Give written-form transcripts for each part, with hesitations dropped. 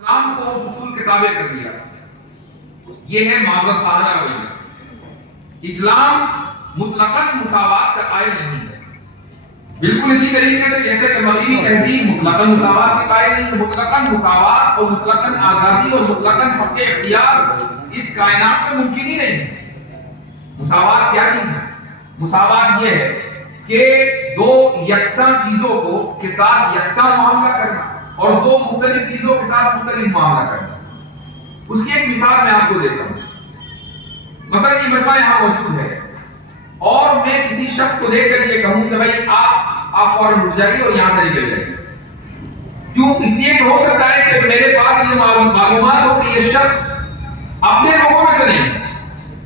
اسلام کو اس اصول کے تابع کر دیا. یہ ہے معذرت خانہ رویہ. اسلام مطلقاً مساوات کا قائل نہیں ہے. بالکل اسی طریقے سے جیسے کہ مغربی تہذیب مطلقاً مساوات کے قائل نہیں ہے. مطلقاً مساوات اور مطلقاً آزادی اور مطلقاً حق اختیار اس کائنات میں ممکن ہی نہیں ہے. مساوات کیا چیز ہے؟ مساوات یہ ہے کہ دو یکساں چیزوں کو کے ساتھ یکساں معاملہ کرنا اور دو مختلف چیزوں کے ساتھ مختلف معاملہ کرنا. اس کی ایک مثال میں آپ کو دیتا ہوں. مثلا یہ مجمع یہاں موجود ہے اور میں کسی شخص کو دیکھ کر یہ کہوں کہ بھائی آپ فوراً اٹھ جائیے اور یہاں سے نکل جائیے. کیوں؟ اس لیے کہ ہو سکتا ہے کہ میرے پاس یہ معلومات ہو کہ یہ شخص اپنے لوگوں میں سے نہیں ہے.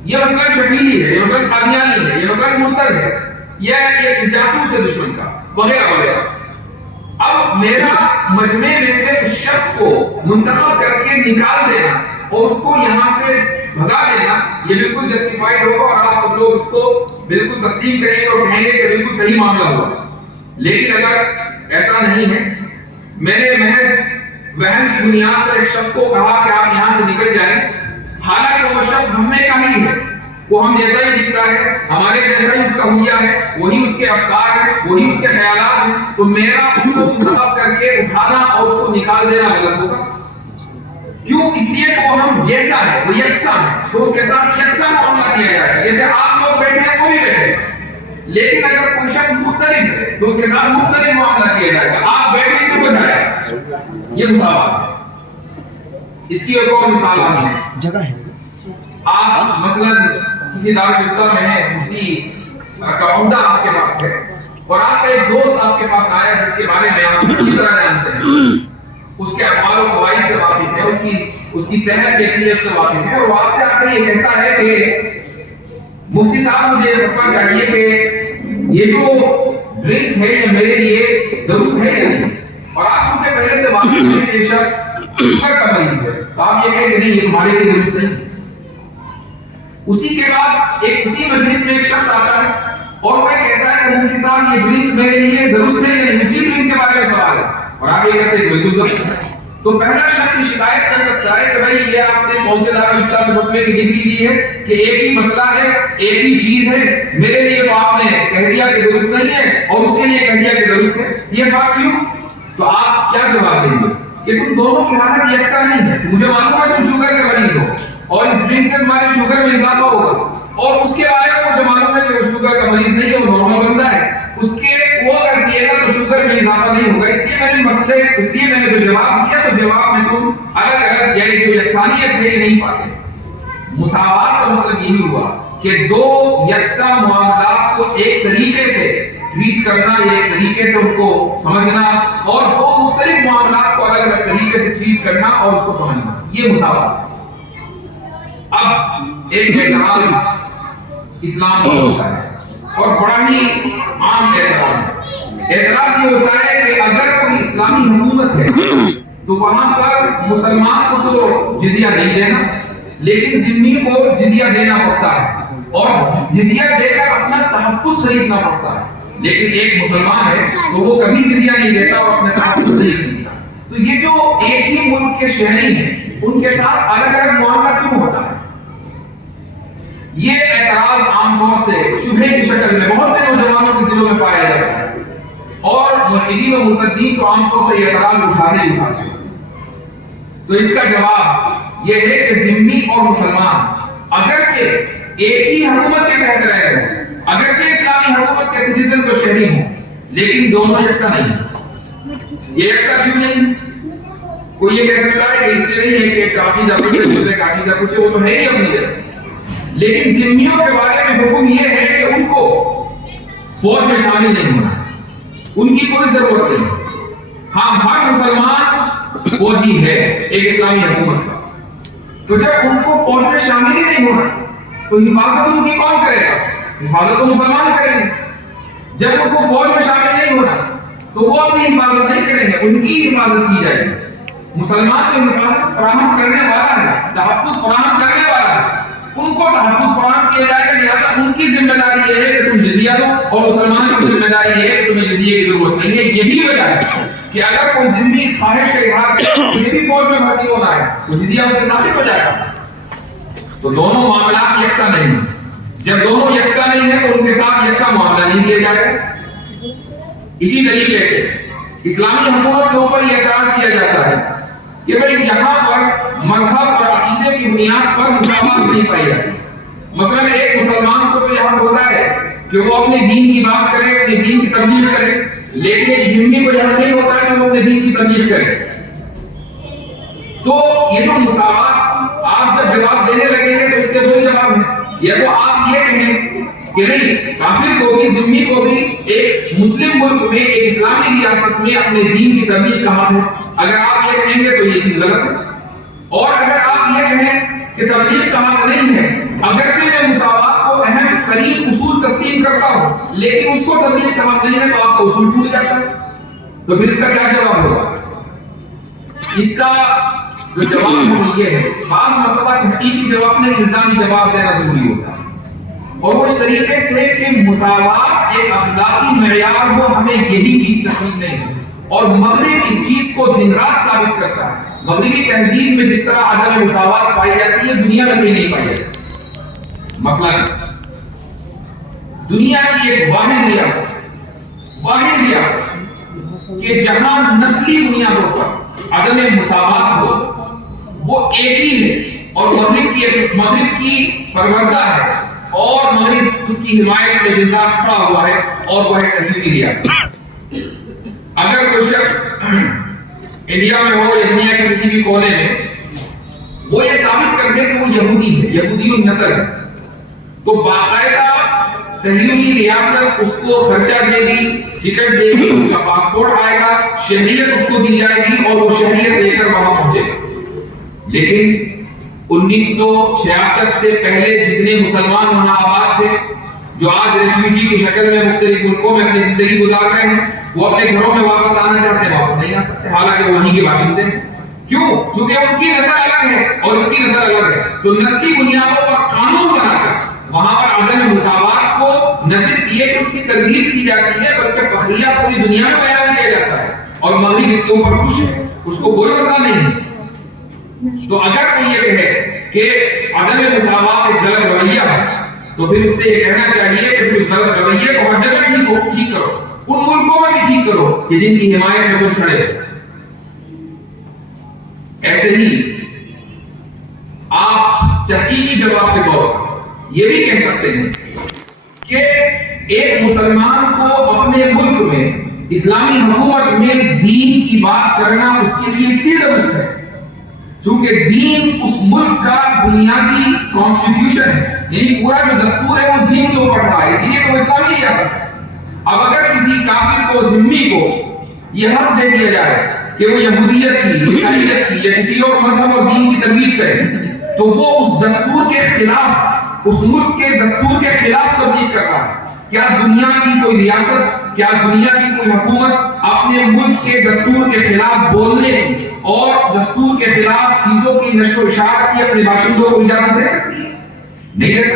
یہ مثلا شکیلی ہے, یہ مثلا قادیانی ہے, یہ مثلا مرتد ہے, یہ جاسوس ہے دشمن کا, وغیرہ وغیرہ. اب میرا مجمع میں سے اس شخص کو منتخب کر کے نکال دینا اور اس کو یہاں سے بھگا دینا یہ بالکل جسٹیفائیڈ ہوگا اور آپ سب لوگ اس کو بالکل تسلیم کریں گے اور کہیں گے کہ بالکل صحیح معاملہ ہوا. لیکن اگر ایسا نہیں ہے, میں نے محض وہم کی بنیاد پر ایک شخص کو کہا کہ آپ یہاں سے نکل جائیں, حالانکہ وہ شخص ہم میں کا ہی ہے, وہ ہم جیسا ہی دکھتا ہے, ہمارے جیسا ہی اس کا حلیہ ہے, وہی اس کے افکار ہیں, وہی اس کے خیالات ہیں, تو میرا اس کو منتخب کر کے اٹھانا اور اس کو نکال دینا غلط ہوگا. کیوں؟ اس لیے کہ وہ ہم جیسا ہے, وہ یکساں ہے, تو اس کے ساتھ یکساں معاملہ کیا جائے گا. جیسے آپ لوگ بیٹھے ہیں وہ بھی بیٹھے ہیں, لیکن اگر کوئی شخص مختلف ہے تو اس کے ساتھ مختلف معاملہ کیا جائے گا. آپ بیٹھے تو بجائے گا. یہ مساوات ہے. اس کی ایک اور مثال آتی ہے. جگہ ہے آپ مثلا کسی دارالفتہ میں ہے, مفتی کا عہدہ آپ کے پاس ہے اور آپ کا ایک دوست آپ کے پاس آیا جس کے بارے میں آپ اچھی طرح جانتے ہیں, اس کے اقوال و قواعد سے واقف ہے, اس کی صحت کیفیت سے واقف ہے, اور وہ آپ سے آ کر یہ کہتا ہے کہ مفتی صاحب مجھے یہ فتویٰ چاہیے کہ یہ جو ڈرنک ہے یہ میرے لیے درست ہے یا نہیں. اور آپ چونکہ پہلے سے واقف ہیں کہ یہ شخص شوگر کا مریض ہے, تو آپ یہ کہیں کہ نہیں یہ تمہارے لیے درست نہیں. اسی کے بعد اسی مجلس میں ایک شخص آتا ہے اور وہ یہ کہتا ہے کہ مفتی صاحب یہ ڈرنک میرے لیے درست ہے یا نہیں. اسی ڈرنک کے بارے میں سوال ہے اور آپ یہ کہتے ہیں کہ بالکل درست ہے. تو پہلا شخص یہ شکایت کر سکتا ہے کہ بھائی یہ آپ نے کون سے دارالفتہ سے فتوے کی ڈگری لی ہے کہ ایک ہی مسئلہ ہے, ایک ہی چیز ہے, میرے لیے تو آپ نے کہہ دیا کہ درست نہیں ہے اور اس کے لیے کہہ دیا کہ درست ہے. یہ فرق کیوں؟ تو آپ کیا جواب دیں گے کہ تم دونوں کی حالت یکساں نہیں ہے. مجھے معلوم ہے تم شوگر کے مریض ہو اور اس ڈرنک سے تمہارے شوگر میں اضافہ ہوگا, اور اس کے بارے میں مجھے معلوم ہے کہ وہ شوگر کا مریض نہیں ہے, وہ نارمل بندہ ہے, اس کے وہ اگر پیے گا تو شوگر میں اضافہ نہیں ہوگا. اس لیے میں نے جو جواب دیا تو جواب میں تم الگ الگ یعنی جو یکسانیت ہے یہ نہیں پاتے. مساوات کا مطلب یہی ہوا کہ دو یکساں معاملات کو ایک طریقے سے ٹریٹ کرنا, ایک طریقے سے ان کو سمجھنا, اور دو مختلف معاملات کو الگ الگ طریقے سے ٹریٹ کرنا اور اس کو سمجھنا, یہ مساوات ہے. اب ایک اعتراض اسلام کا ہوتا ہے اور بڑا ہی عام اعتراض ہے. اعتراض یہ ہوتا ہے کہ اگر کوئی اسلامی حکومت ہے تو وہاں پر مسلمان کو تو جزیہ نہیں دینا, لیکن ذمہ کو جزیہ دینا پڑتا ہے اور جزیہ دے کر اپنا تحفظ خریدنا پڑتا ہے. لیکن ایک مسلمان ہے تو وہ کبھی جزیہ نہیں دیتا اور اپنے تحفظ نہیں خریدتا. تو یہ جو ایک ہی ملک کے شہری ہیں ان کے ساتھ الگ الگ معاملہ کیوں ہوتا ہے؟ یہ اعتراض عام طور سے شبہے کی شکل میں بہت سے نوجوانوں کے دلوں میں پایا جاتا ہے, اور ملحدین و مرتدین تو عام طور سے یہ اعتراض اٹھاتے ہیں. تو اس کا جواب یہ ہے کہ ذمہ اور مسلمان اگرچہ ایک ہی حکومت کے تحت رہ رہے ہیں, اگرچہ اسلامی حکومت کے سٹیزن جو شہری ہوں, لیکن دونوں یکساں نہیں ہیں. یہ یکساں کیوں نہیں؟ کوئی یہ کہہ سکتا ہے کہ اس لیے نہیں ہے کہ عقیدہ کچھ ہے دوسرے کا عقیدہ کچھ ہے, وہ تو ہے ہی اپنی جگہ. لیکن ذمیوں کے بارے میں حکم یہ ہے کہ ان کو فوج میں شامل نہیں ہونا, ان کی کوئی ضرورت نہیں. ہاں ہر مسلمان فوجی ہے ایک اسلامی حکومت کا, تو جب ان کو فوج میں شامل ہی نہیں ہونا تو حفاظت ان کی کون کرے گا؟ حفاظت تو مسلمان کریں گے. جب ان کو فوج میں شامل نہیں ہونا تو وہ اپنی حفاظت نہیں کریں گے, ان کی حفاظت کی جائے گی. مسلمان کو حفاظت فراہم کرنے والا ہے, تحفظ فراہم کرنے والا ہے, ان کو تحفظ فراہم کیا جائے گا، لہٰذا ان کی ذمہ داری یہ ہے کہ تم جزیہ دو، اور مسلمان کی ذمہ داری یہ ہے کہ تمہیں جزیے کی ضرورت نہیں ہے۔ یہی وجہ ہے کہ اگر کوئی ذمہ اس خواہش کا اظہار کرے کہ بھی فوج میں بھرتی ہونا ہے تو جزیہ اسے ثابت ہو جائے گا۔ تو دونوں معاملات یکساں نہیں ہیں۔ جب دونوں یکساں نہیں ہیں تو ان کے ساتھ یکساں معاملہ نہیں کیا جائے گا۔ اسی طریقے سے اسلامی حکومت کے اوپر یہ اعتراض کیا جاتا ہے کہ بھئی یہاں پر مذہب اور عقیدے کی بنیاد پر مساوات نہیں پائی جاتی۔ مثلا ایک مسلمان کو تو یہاں ہوتا ہے کہ وہ اپنے دین کی بات کرے، اپنے دین کی تبلیغ کرے، لیکن ایک ذمہ کو یہاں نہیں ہوتا ہے کہ وہ اپنے دین کی تبلیغ کرے۔ تو یہ جو مساوات آپ جب جواب دینے لگیں گے تو اس کے دو جواب ہیں۔ یا تو آپ یہ کہیں کہ نہیں، کافر کو بھی ذمی کو بھی ایک مسلم ملک میں، ایک اسلامی ریاست میں اپنے دین کی تبلیغ کا حق ہے۔ اگر آپ یہ کہیں گے تو یہ چیز غلط ہے۔ اور اگر آپ یہ کہیں کہ تبلیغ کا حق نہیں ہے، اگرچہ میں مساوات کو اہم ترین اصول تسلیم کرتا ہوں لیکن اس کو تبلیغ کا حق نہیں ہے، تو آپ کا اصول ٹوٹ جاتا ہے۔ تو پھر اس کا کیا جواب ہوگا؟ اس کا جو جواب ہے وہ یہ ہے، بعض مرتبہ تحقیقی جواب میں الزامی جواب دینا ضروری ہوتا ہے، اور وہ اس طریقے سے کہ مساوات ایک اخلاقی معیار ہو، ہمیں یہی چیز تسلیم نہیں ہے۔ اور مغرب اس چیز کو دن رات ثابت کرتا ہے۔ مغربی تہذیب میں جس طرح عدم مساوات پائی جاتی ہے، دنیا میں کہیں نہیں پائی جاتی۔ مثلا دنیا کی ایک واحد ریاست کہ جہاں نسلی بنیادوں پر عدم مساوات ہو، وہ ایک ہی ہے، اور مغرب کی پروردہ ہے، اور مغرب اس کی حمایت میں دن رات کھڑا ہوا ہے، اور وہ ہے صہیونی ریاست۔ اگر کوئی شخص انڈیا میں ہو یا دنیا کے کسی بھی کونے میں، وہ یہ ثابت کر دے کہ وہ یہودی ہے، یہودی النسل ہے، تو باقاعدہ صہیونی ریاست اس کو خرچہ دے گی، ٹکٹ دے گی، اس کا پاسپورٹ آئے گا، شہریت اس کو دی جائے گی، اور وہ شہریت لے کر وہاں پہنچے گا۔ لیکن 1966 سے پہلے جتنے مسلمان وہاں آباد تھے، جو آج ریفیوجی کی شکل میں مختلف ملکوں میں اپنی زندگی گزار رہے ہیں، وہ اپنے گھروں میں واپس آنا چاہتے ہیں، واپس نہیں آ سکتے، حالانکہ وہ وہیں کے باشندے ہیں۔ کیوں؟ چونکہ ان کی نسل الگ ہے اور اس کی نسل الگ ہے۔ تو نسلی بنیادوں پر قانون بنا کر وہاں پر عدم مساوات کو نہ صرف یہ کہ اس کی ترویج کی جاتی ہے، بلکہ فخریہ پوری دنیا میں بیان کیا جاتا ہے، اور مغرب اس کے اوپر خوش ہے، اس کو کوئی مسئلہ نہیں ہے۔ تو اگر کوئی یہ کہے کہ عدم مساوات ایک غلط رویہ ہے، تو پھر اس سے یہ کہنا چاہیے کہ پھر اس غلط رویے کو ہر جگہ ٹھیک کرو، ان ملکوں میں بھی ٹھیک کرو کہ جن کی حمایت میں تم کھڑے ہو۔ ایسے ہی آپ تحقیقی جواب کے طور پر یہ بھی کہہ سکتے ہیں کہ ایک مسلمان کو اپنے ملک میں اسلامی حکومت میں دین کی بات کرنا اس کے لیے اس لیے درست ہے چونکہ دین اس ملک کا بنیادی کانسٹیٹیوشن ہے، یعنی پورا جو دستور ہے وہ دین کے اوپر رہا ہے، اسی لیے تو اسلامی ریاست ہے۔ اب اگر کسی کافر کو، ذمی کو یہ حق دے دیا جائے کہ وہ یہودیت کی، عیسائیت کی یا کسی اور مذہب اور دین کی ترویج کرے، تو وہ اس دستور کے خلاف، اس ملک کے دستور کے خلاف تبلیغ کر رہا ہے۔ کیا دنیا کی کوئی ریاست، کیا دنیا کی کوئی حکومت اپنے ملک کے دستور کے خلاف بولنے اور دستور کے خلاف چیزوں کی نشر و اشاعت کی اپنے باشندوں کو اجازت دے سکتی ہے؟ نہیں دے سکتی۔